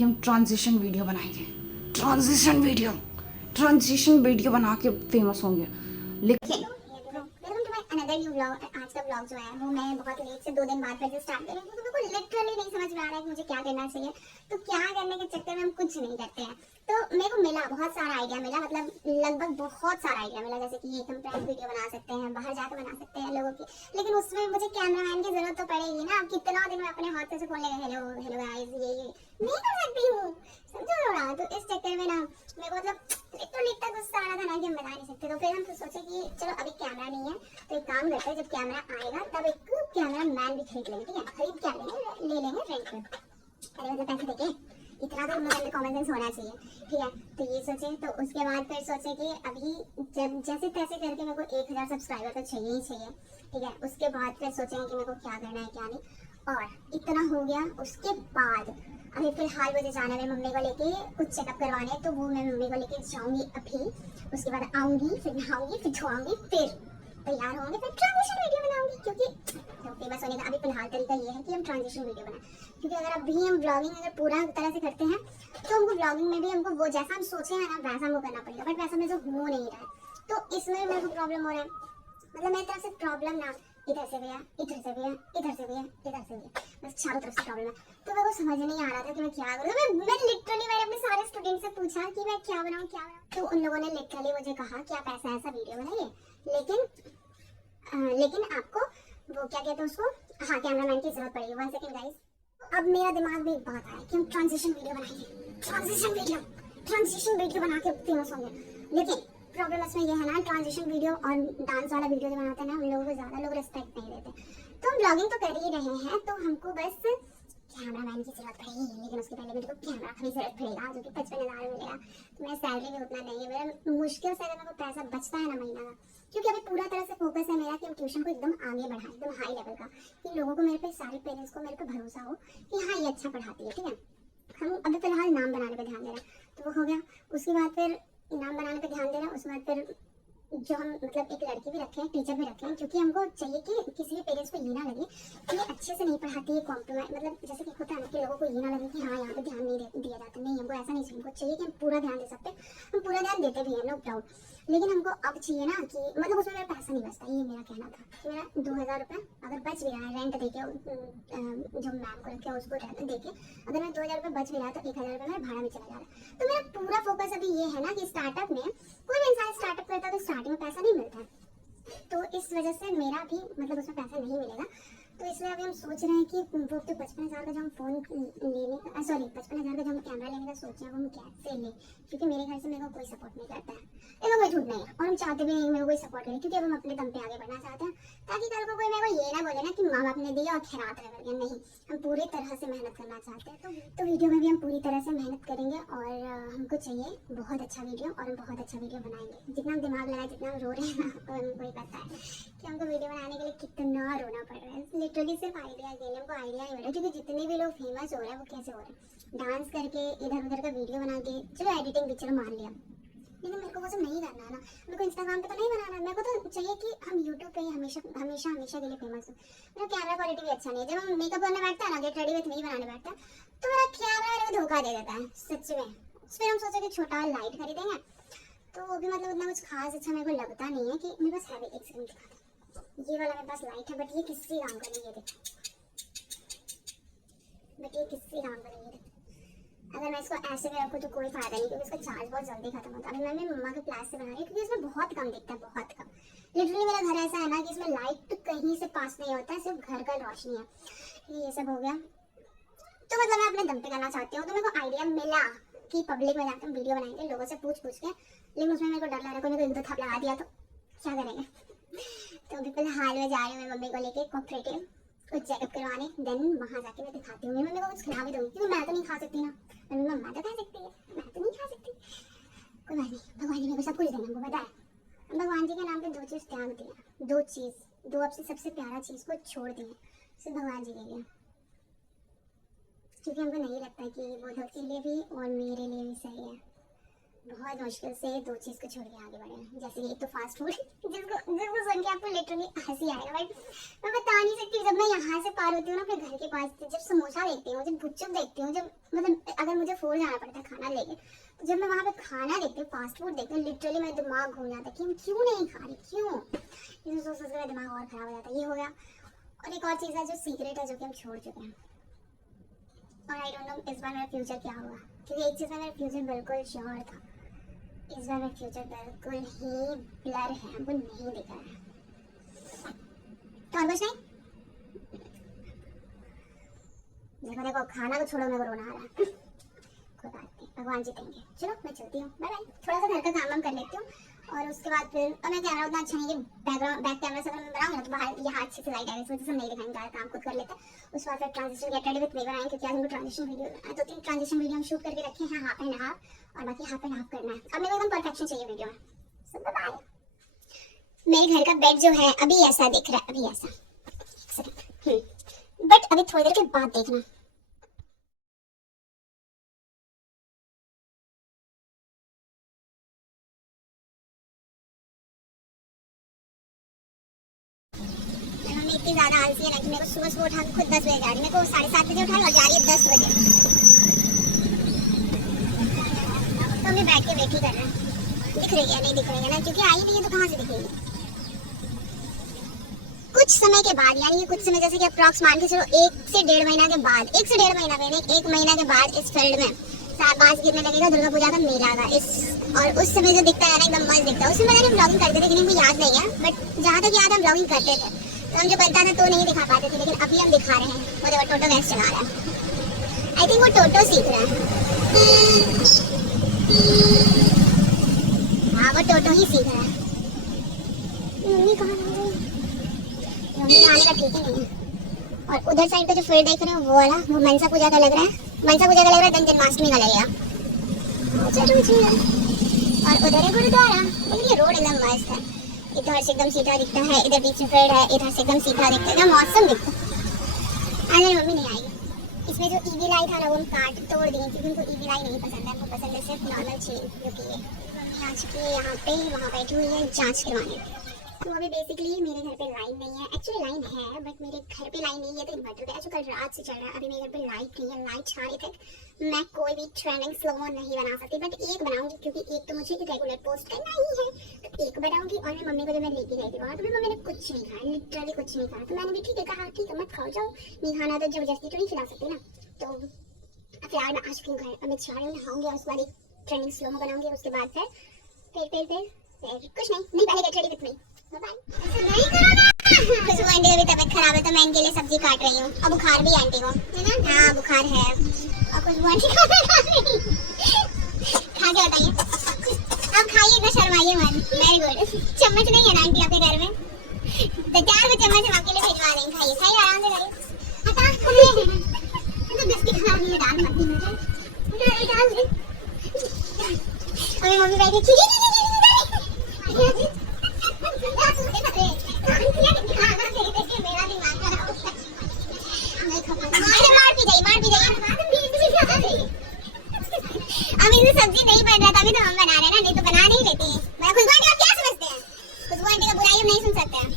कि हम transition video बना के फेमस होंगे। लेकिन अनदर न्यू व्लॉग। आज का व्लॉग जो है वो मैं बहुत लेट से 2 दिन बाद फिर से स्टार्ट कर रही हूँ, क्योंकि मेरे को लिटरली नहीं समझ में आ रहा है कि मुझे क्या करना चाहिए। तो क्या करने के चक्कर में हम कुछ नहीं करते हैं। तो मेरे को मिला बहुत सारा आइडिया मिला, मतलब लगभग बहुत सारा आइडिया मिला, जैसे कि एक हम प्रैंक वीडियो बना सकते हैं, बाहर जाकर बना सकते हैं लोगों की। लेकिन उसमें मुझे कैमरामैन की जरूरत तो पड़ेगी ना। अब कितना दिन में अपने हाथ से फोन लेगा, हेलो हेलो गाइस ये नहीं कर सकती हूँ, समझो थोड़ा। तो इस चक्कर में ना मेरे को मतलब लिटरली इतना गुस्सा आ रहा था ना कि हम बता नहीं सकते। तो फिर हम सोचे कि चलो अभी कैमरा नहीं है तो एक काम करते हैं, जब कैमरा आएगा तब एक कैमरा मैन भी खरीद लेंगे। ठीक है, खरीद क्या लेंगे, ले लेंगे रेंट पे। अरे मतलब पैसे देके इतना तो मतलब कॉमन सेंस होना चाहिए। ठीक है, तो ये सोचे। तो उसके बाद फिर सोचे कि अभी जब जैसे तैसे करके मेरे को 1000 सब्सक्राइबर तो चाहिए ही चाहिए। ठीक है, उसके बाद फिर सोचेंगे कि मेरे को क्या करना है क्या नहीं। और इतना हो गया। उसके बाद अभी फिलहाल मुझे जाना है मम्मी को लेके कुछ चेकअप करवाने, तो वो मैं मम्मी को लेके जाऊंगी अभी। उसके बाद आऊंगी, फिर नहाऊंगी, फिर धोआऊंगी, फिर तैयार होंगे, फिर ट्रांजिशन वीडियो बनाऊंगी। क्योंकि तो फेमस होने का अभी फिलहाल तरीका ये है कि हम ट्रांजिशन वीडियो बनाएं। क्योंकि अगर अभी हम ब्लॉगिंग अगर पूरा तरह से करते हैं तो हमको ब्लॉगिंग में भी हमको वो जैसा हम सोचे हैं ना वैसा हमको करना पड़ेगा, बट वैसा मेरे से हो नहीं रहा है। तो इसमें मेरे को प्रॉब्लम हो रहा है। मतलब मेरी तरफ से प्रॉब्लम ना इधर से भी है, इधर से भी है, इधर से भी है, इधर से भी है, बस चारों तरफ से प्रॉब्लम है। तो मेरे को समझ नहीं आ रहा था कि मैं क्या करूँ। मैं लिटरली मैंने अपने सारे स्टूडेंट से पूछा कि मैं क्या बनाऊँ क्या बनाऊँ। तो उन लोगों ने लिटरली मुझे कहा कि आप ऐसा ऐसा वीडियो बनाइए, लेकिन आपको वो क्या कहते हैं उसको, हाँ कैमरामैन की जरूरत पड़ेगी। 1 सेकंड गाइस। अब मेरा दिमाग में एक बात आया कि हम ट्रांजिशन वीडियो बनाएंगे, ट्रांजिशन वीडियो बना के फेमस होंगे। लेकिन प्रॉब्लम इसमें यह है ना, ट्रांजिशन वीडियो और डांस वाला वीडियो जो बनाते हैं ना, हम लोगों को ज्यादा लोग रिस्पेक्ट नहीं देते। तो हम ब्लॉगिंग तो कर ही रहे हैं, तो हमको बस कैमरामैन की जरूरत पड़ेगी। लेकिन उसके पहले मेरे को कैमरा की जरूरत पड़ेगा, जो कि 55,000 में मिलेगा। तो मेरा सैलरी भी उतना नहीं है। मेरा मुश्किल से अगर मेरे को पैसा बचता है ना महीना का, क्योंकि अभी पूरा तरह से फोकस है मेरा कि हम ट्यूशन को एकदम आगे बढ़ाएं, एकदम हाई लेवल का, कि लोगों को मेरे पे, सारे पेरेंट्स को मेरे पे भरोसा हो कि हाँ ये अच्छा पढ़ाती है। ठीक है, हम अभी फिलहाल नाम बनाने पे ध्यान दे रहे हैं, तो वो हो गया। उसके बाद फिर नाम बनाने पे ध्यान दे रहे हैं। उसके बाद फिर जो हम मतलब एक लड़की भी रखे हैं, टीचर भी रखे हैं, क्योंकि हमको चाहिए कि किसी भी पेरेंट्स को ये ना लगे कि ये अच्छे से नहीं पढ़ाती है, कॉम्प्रोमाइज मतलब जैसे कि होता है ना कि लोगों को ये ना लगे कि हाँ यहाँ पे ध्यान नहीं दिया जाता। नहीं, हमको ऐसा नहीं चाहिए। हमको चाहिए कि हम पूरा ध्यान दे सकते हैं, हम पूरा ध्यान देते भी हैं, नो डाउट। लेकिन हमको अब चाहिए ना कि मतलब उसमें मेरा पैसा नहीं बचता। ये मेरा कहना था कि मेरा 2000 रुपये अगर बच भी रहा है रेंट देके, जो मैम को रखे उसको रेंट देके, अगर मैं 2000 रुपये बच भी रहा है तो 1000 रुपये मेरा भाड़ा में चला जा रहा है। तो मेरा पूरा फोकस अभी ये है ना कि स्टार्टअप में कोई भी इंसान स्टार्टअप करता है तो स्टार्टिंग में पैसा नहीं मिलता है। तो इस वजह से मेरा भी मतलब उसमें पैसा नहीं मिलेगा। तो इसलिए अभी हम सोच रहे हैं कि वो तो 55,000 का जो हम फोन लेने का, सॉरी 55,000 का जो हम कैमरा लेने का सोच रहे हैं वो हम कैसे लें, क्योंकि मेरे घर से मेरे को कोई सपोर्ट नहीं करता है। इसका कोई झूठ नहीं है, और हम चाहते भी नहीं मेरे को कोई सपोर्ट करे, क्योंकि अब हम अपने दम पे आगे बढ़ना चाहते हैं, ताकि कल को कोई मेरे को ये ना बोले ना कि माँ बाप ने दिया और खैरात रह गया। नहीं, हम पूरी तरह से मेहनत करना चाहते हैं। तो वीडियो में भी हम पूरी तरह से मेहनत करेंगे, और हमको चाहिए बहुत अच्छा वीडियो, और हम बहुत अच्छा वीडियो बनाएंगे। जितना हम दिमाग लगाए, जितना हम रो रहे हैं ना, हमको ही पता है कि हमको वीडियो बनाने के लिए कितना रोना पड़ रहा है। लिटरली सिर्फ आइडिया के लिए हमको आइडिया नहीं मिल रहा, क्योंकि जितने भी लोग फेमस हो रहे हैं वो कैसे हो रहे हैं, डांस करके, इधर उधर का वीडियो बना के। चलो एडिटिंग भी चलो मान लिया, लेकिन मेरे को वो सब नहीं करना है ना। मेरे को इंस्टाग्राम पे तो नहीं बनाना है। मेरे को तो चाहिए कि हम यूट्यूब पे ही हमेशा हमेशा हमेशा के लिए फेमस हो। मेरा कैमरा क्वालिटी भी अच्छा नहीं है। जब हम मेकअप करने बैठता है ना, गेट रेडी विथ मी बनाने बैठता है, तो मेरा कैमरा मेरे को धोखा दे देता है सच में। फिर हम सोचे कि छोटा लाइट खरीदेंगे, तो वो भी मतलब उतना कुछ खास अच्छा मेरे को लगता नहीं है। कि मेरे पास है भी, एक सेकंड दिखाता हूं। ये वाला मेरे पास लाइट है, बट ये किससे काम करेंगे, ये देखो, बट ये किससे काम करेंगे। अगर मैं इसको ऐसे में रखूँ तो कोई फायदा नहीं, क्योंकि इसका चार्ज बहुत जल्दी खत्म होता है। अभी मैं मेरी मम्मा के प्लास से बना रही हूँ, क्योंकि इसमें बहुत कम दिखता है, बहुत कम। लिटरली मेरा घर ऐसा है ना कि इसमें लाइट कहीं से पास नहीं होता है, सिर्फ घर का रोशनी है। ये सब हो गया। तो मतलब मैं अपने दम पे करना चाहती हूँ। तो मेरे को आइडिया मिला कि पब्लिक में जाकर हम वीडियो बनाएंगे लोगों से पूछ पूछ के, लेकिन उसमें मेरे को डर लग रहा है, कोई मेरे को एक दो थप लगा दिया तो क्या करेंगे। तो अभी फिलहाल में जा रही हूँ मम्मी को लेके कोऑपरेटिव कुछ चेकअप करवाने, देन वहाँ जाके मैं दिखाती हूँ। मम्मी को कुछ खिला भी दूँगी, क्योंकि मैं तो नहीं खा सकती ना। मम्मा तो खा सकती है, मैं तो नहीं खा सकती। कोई बात नहीं, भगवान जी मेरे को सब कुछ देना, हमको पता है। भगवान जी के नाम पे 2 चीज़ त्याग दी है, 2 चीज़, 2 आपसे सबसे प्यारा चीज़ को छोड़ दी है, सिर्फ भगवान जी के लिए। क्योंकि हमको नहीं लगता कि वो धरती के लिए भी और मेरे लिए भी सही है। बहुत मुश्किल से दो चीज को छोड़ के आगे बढ़े हैं, जैसे कि एक तो फास्ट फूड जिसको जिसको सुन के आपको लिटरली हंसी आएगा, बट मैं बता नहीं सकती। जब मैं यहाँ से पार होती हूँ ना अपने घर के पास, जब समोसा देखती हूँ, जब गुपचुप देखती हूँ, जब मतलब अगर मुझे फोर जाना पड़ता है खाना लेके, तो जब मैं वहाँ पे खाना देखती हूँ, फास्ट फूड देखती हूँ, लिटरली मेरा दिमाग घूम जाता है कि हम क्यों नहीं खा रहे, क्यों। इसमें सोच सोच मेरा दिमाग और खराब हो जाता है। ये हो गया। और एक और चीज़ है जो सीक्रेट है, जो कि हम छोड़ चुके हैं, और आई डोंट नो इस बार मेरा फ्यूचर क्या होगा, क्योंकि एक चीज़ में मेरा फ्यूचर बिल्कुल श्योर था, इस बार मेरा फ्यूचर बिल्कुल ही ब्लर है, हमको नहीं दिख रहा है। तो और कुछ नहीं, देखो देखो खाना को छोड़ो, मेरे को रोना आ रहा है। कोई बात नहीं, भगवान जीतेंगे। चलो मैं चलती हूँ, बाय बाय। थोड़ा सा घर का काम वाम कर लेती हूँ, और उसके बाद फिर, और मैं कैमरा उतना अच्छा नहीं है, बैक कैमरा से अगर मैं बनाऊंगा तो बाहर यहाँ अच्छी से लाइट आएगी, इस वजह से हम नहीं दिखाएंगे, काम खुद कर लेते हैं। उसके बाद फिर ट्रांजिशन गेट रेडी विद मी बनाएंगे, क्योंकि आज हमको ट्रांजिशन वीडियो 2-3 ट्रांजिशन वीडियो हम शूट करके रखे हैं, हाफ एंड हाफ, और बाकी हाफ एंड हाफ करना है। अब मेरे को एकदम परफेक्शन चाहिए वीडियो में। सो बाय। मेरे घर का बेड जो है अभी ऐसा दिख रहा है, अभी ऐसा, बट अभी थोड़ी देर के बाद देखना। इतनी ज्यादा आलसी है ना कि मेरे को सुबह उठा के खुद 10 बजे जा रही है, मेरे को 7:30 बजे उठा और जा रही है 10 बजे। तो हमें बैठ के वेट ही कर रहे हैं, दिख रही है नहीं दिख रही है ना, क्योंकि आई नहीं है तो कहाँ से दिखेगी। कुछ समय के बाद, यानी कुछ समय जैसे कि अप्रॉक्स मान के चलो 1 से 1.5 महीना के बाद, 1 से 1.5 महीना में नहीं, 1 महीना के बाद इस फील्ड में बाज गिरने लगेगा, दुर्गा पूजा का मेला का इस, और उस समय जो दिखता है ना एकदम मस्त दिखता है। उस समय हम ब्लॉगिंग करते थे, लेकिन मुझे याद नहीं है, बट जहाँ तक याद हम ब्लॉगिंग करते थे, तो हम जो बनता था तो नहीं दिखा पाते थे, लेकिन अभी हम दिखा रहे हैं। वो देखो टोटो गैस चला रहा है, आई थिंक वो टोटो सीख रहा है। हाँ वो टोटो ही सीख रहा है। मम्मी कहाँ गई? मम्मी आने का ठीक ही नहीं है। और उधर साइड पे जो फील्ड देख रहे हो वो वाला, वो मनसा पूजा का लग रहा है, मनसा पूजा का लग रहा है, जन्माष्टमी का लगेगा। और उधर है गुरुद्वारा, लेकिन ये रोड एकदम मस्त है, इधर से एकदम सीधा दिखता है, इधर बीच में फील्ड है, इधर से एकदम सीधा दिखता है, एकदम मौसम दिखता है। आज मम्मी नहीं आएगी। इसमें जो ईवी लाइट था ना वो हम काट तोड़ दिए, क्योंकि उनको ईवी लाइट नहीं पसंद है, उनको पसंद है सिर्फ नॉर्मल चेन, जो कि मम्मी आज की यहाँ पे वहाँ बैठी हुई है जाँच करवाने। तो अभी बेसिकली मेरे घर पे लाइन नहीं है, एक्चुअली लाइन है बट मेरे घर पे लाइन नहीं है, तो इन्वर्टर पे जो कल रात से चल रहा है। अभी मेरे घर पे लाइट नहीं है, लाइट छाने तक मैं कोई भी ट्रेंडिंग स्लोमो नहीं बना सकती, बट एक बनाऊंगी, क्योंकि एक तो मुझे रेगुलर पोस्ट करना ही है, तो एक बनाऊंगी। और मैं मम्मी को जब मैं लेके गई थी वहाँ, तो मेरी मम्मी ने कुछ नहीं खाया, लिटरली कुछ नहीं खाया, तो मैंने भी ठीक है कहा, ठीक है मत खाओ, जाओ, नहीं खाना तो जबरदस्ती तो नहीं खिला सकती ना। तो फिलहाल मैं आ चुकी हूँ घर, अब मैं चाय नहाऊंगी और उसके बाद एक ट्रेंडिंग स्लोमो बनाऊंगी, उसके बाद फिर कुछ नहीं पहले get ready with me, bye bye. ऐसे नहीं करो ना। खुशबू आंटी की तबीयत खराब है, तो मैं इनके लिए सब्जी काट रही हूँ, और बुखार भी आंटी को है ना। हाँ बुखार है, और खुशबू आंटी खाना खा रही खा के बताइए, अब खाइए इतना शर्माइए मत। Very good. चम्मच नहीं है ना आंटी आपके घर में, तो 4 चम्मच हम आपके लिए भिजवा देंगे, खाइए खाइए आराम से करिए। हटा तो दस्ती खराब नहीं है, डाल मत मुझे, डाल दे। अभी मम्मी बैठी खिली सब्जी नहीं बन रहा था, अभी तो हम बना रहे हैं ना, नहीं तो बना नहीं लेती। मैं खुशबू आंटी आप क्या समझते हैं? खुशबू आंटी का बुराई हम नहीं सुन सकते हैं।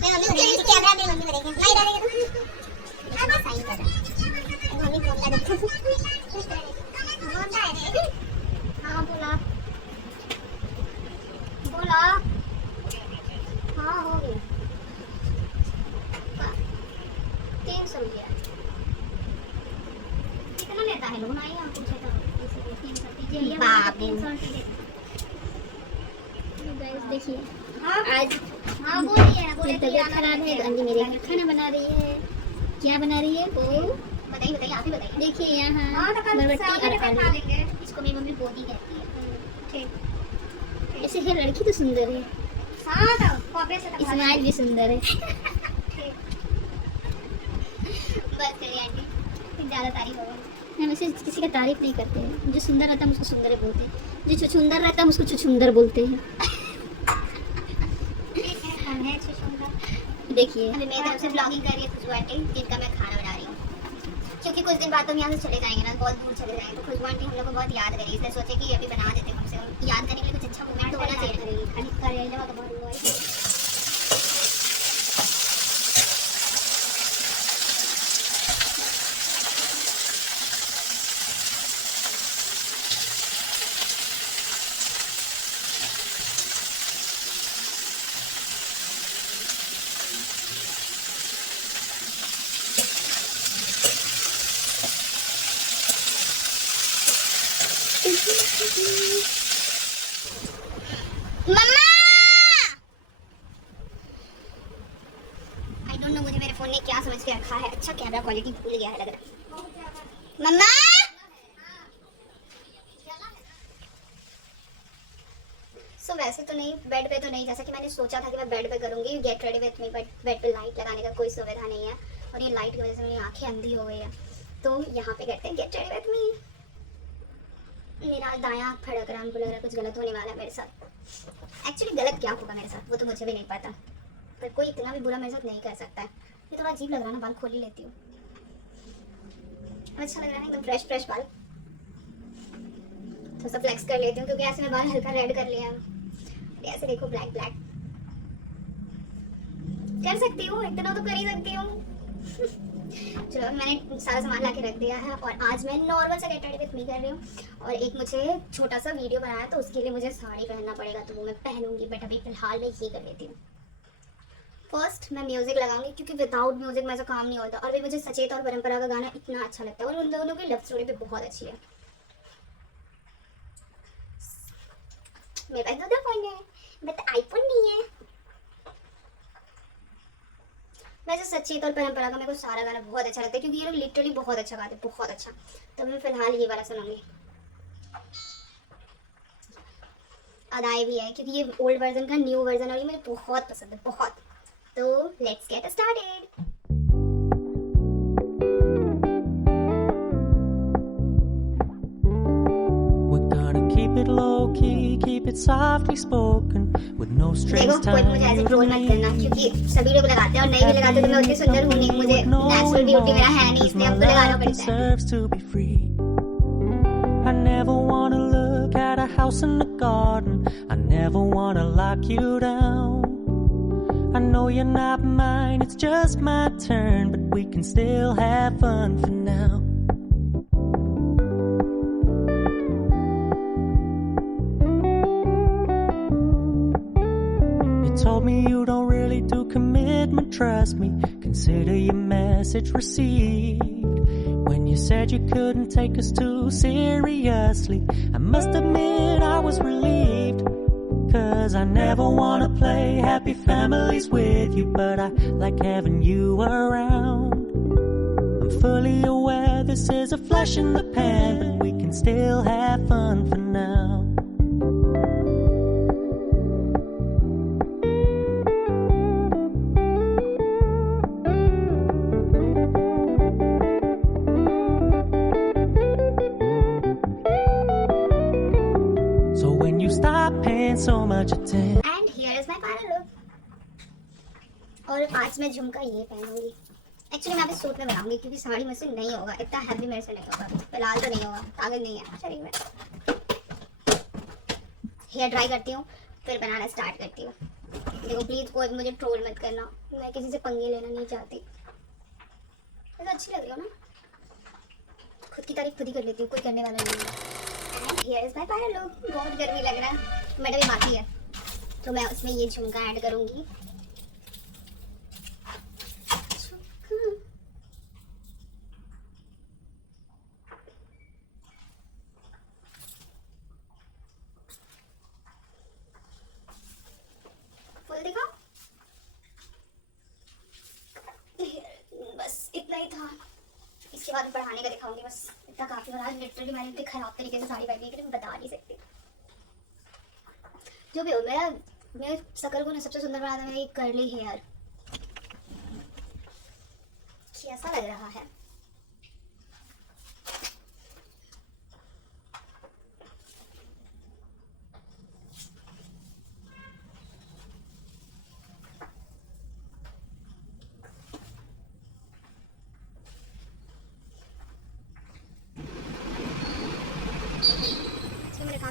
मैं मम्मी को देख कैमरा में मम्मी को देखें, नहीं डालेंगे तो अब साइन कर रहा मम्मी बोलता देखो बोलता है। हां बोला बोला, हाँ हो गया 300 रुपया। कितना लेता है लोग ना, यहाँ पूछे तो इसलिए 300 दीजिए। बाप गाइस देखिए, आज हाँ बोलिए तबीयत खराब है, अंजी मेरे घर खाना बना रही है। क्या बना रही है वो बताइए बताइए, आप ही बताइए। देखिए यहाँ बरबट्टी और आलू, इसको मेरी मम्मी बोदी कहती है। ठीक, ऐसे है लड़की तो सुंदर है, हाँ तो स्माइल भी सुंदर है। बस करिए आंटी, फिर ज़्यादा तारीफ होगा। हम वैसे किसी का तारीफ नहीं करते हैं, जो सुंदर रहता है उसको सुंदर बोलते हैं, जो छुछुंदर रहता है उसको छुछुंदर बोलते हैं। देखिए अभी मेरी तरफ से ब्लॉगिंग कर रही है खुशबू आंटी, जिनका मैं खाना बना रही हूँ। क्योंकि कुछ दिन बाद तो हम यहाँ से चले जाएंगे ना, बहुत दूर चले जाएंगे, तो खुशबू आंटी हम लोग को बहुत याद करेगी, इसलिए सोचे कि अभी बना देते कम से कम, याद करने के लिए कुछ अच्छा मोमेंट होना चाहिए। खाली करेले तो बहुत हुआ है। मम्मा! आई डोंट नो मुझे मेरे फोन ने क्या समझ के रखा है। अच्छा कैमरा क्वालिटी भूल गया है लग रहा है। मम्मा! सो वैसे तो नहीं, बेड पे तो नहीं, जैसा कि मैंने सोचा था कि मैं बेड पे करूंगी get ready with me, but bed पे लाइट लगाने का कोई सुविधा नहीं है और ये लाइट की वजह से मेरी आंखें अंधी हो गई है। तो यहाँ पे करते हैं गेट रेडी विथ मी। मेरा दायां आँख फड़क रहा है, हमको लग रहा है कुछ गलत होने वाला है मेरे साथ। एक्चुअली गलत क्या होगा मेरे साथ वो तो मुझे भी नहीं पता, पर कोई इतना भी बुरा मेरे साथ नहीं कर सकता है। ये थोड़ा अजीब लग रहा है ना, बाल खोल ही लेती हूँ। अच्छा लग रहा है एकदम फ्रेश फ्रेश बाल। थोड़ा सा फ्लेक्स कर लेती हूँ क्योंकि ऐसे में बाल हल्का रेड कर लिया है। ऐसे देखो ब्लैक ब्लैक कर सकती हूँ, इतना तो कर ही सकती हूँ। चलो मैंने सारा सामान ला के रख दिया है और आज मैं नॉर्मल सा गेट रेडी विथ मी कर रही हूँ। और एक मुझे छोटा सा वीडियो बनाया तो उसके लिए मुझे साड़ी पहनना पड़ेगा, तो वो मैं पहनूंगी, बट अभी फिलहाल मैं ये कर लेती हूँ। फर्स्ट मैं म्यूजिक लगाऊंगी क्योंकि विदाउट म्यूजिक मेरा काम नहीं होता, और भी मुझे सचेत और परंपरा का गाना इतना अच्छा लगता है और उन दोनों की लव स्टोरी भी बहुत अच्छी है। मेरे पास दो फोन है बट आईफोन नहीं है। वैसे सच्ची और परंपरा का मेरे को सारा गाना बहुत अच्छा लगता है क्योंकि ये लोग लिटरली बहुत अच्छा गाते हैं, बहुत अच्छा। तो मैं फिलहाल ये वाला सुनूंगी। अदाई भी है क्योंकि ये ओल्ड वर्जन का न्यू वर्जन और ये मुझे बहुत पसंद है, बहुत। तो let's get started. Keep it softly spoken with no strings देखो कोई मुझे ऐसे ट्रोल मत करना क्योंकि सभी लोग लगाते हैं और नहीं भी लगाते तो मैं उतनी सुंदर हूं नहीं, मुझे नेचुरल ब्यूटी मेरा है नहीं, इसलिए हमको लगाना पड़ता है। I never want to look at a house in the garden. I never want to lock you down. I know you're not mine, it's just my turn, but we can still have fun for now. Told me you don't really do commitment, trust me, consider your message received. When you said you couldn't take us too seriously, I must admit I was relieved. Cause I never wanna play happy families with you, but I like having you around. I'm fully aware this is a flash in the pan, but we can still have fun for now. So much attention. And here is my final look. और आज मैं झुमका ये पहनूंगी। Actually मैं अभी suit में बनाऊंगी क्योंकि साड़ी मुझसे नहीं होगा, इतना हैवी मेरे से नहीं होगा, फिलहाल तो नहीं होगा, ताकत नहीं है शरीर में। हेयर ड्राई करती हूँ फिर बनाना स्टार्ट करती हूँ। देखो प्लीज कोई मुझे ट्रोल मत करना, मैं किसी से पंगे लेना नहीं चाहती। तो अच्छी लग रही हो ना, खुद की तारीफ खुद ही कर लेती हूँ, कोई करने वाला नहीं है। Here is my final look. बहुत गर्मी लग रहा है, बट अभी बाकी है तो मैं उसमें ये झुमका ऐड करूंगी। फुल दिखाओ, बस इतना ही था। इसके बाद पढ़ाने का दिखाऊंगी, बस इतना काफी हो रहा है। लिटरली मैंने इतनी खराब तरीके से साड़ी पहनी है कि मैं बता नहीं सकती। जो भी हो, मेरे शकल को ना सबसे सुंदर बनाता है मेरा ये कर्ली हेयर। कैसा लग रहा है?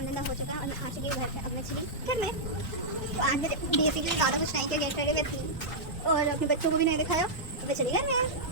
गंदा हो चुका है और मैं आ चुकी हूँ घर पे। अब मैं चली घर में। तो आज मेरे बेसिकली ज़्यादा कुछ नहीं किया, गेट रेडी में थी और अपने बच्चों को भी नहीं दिखाया, तो मैं चली घर में।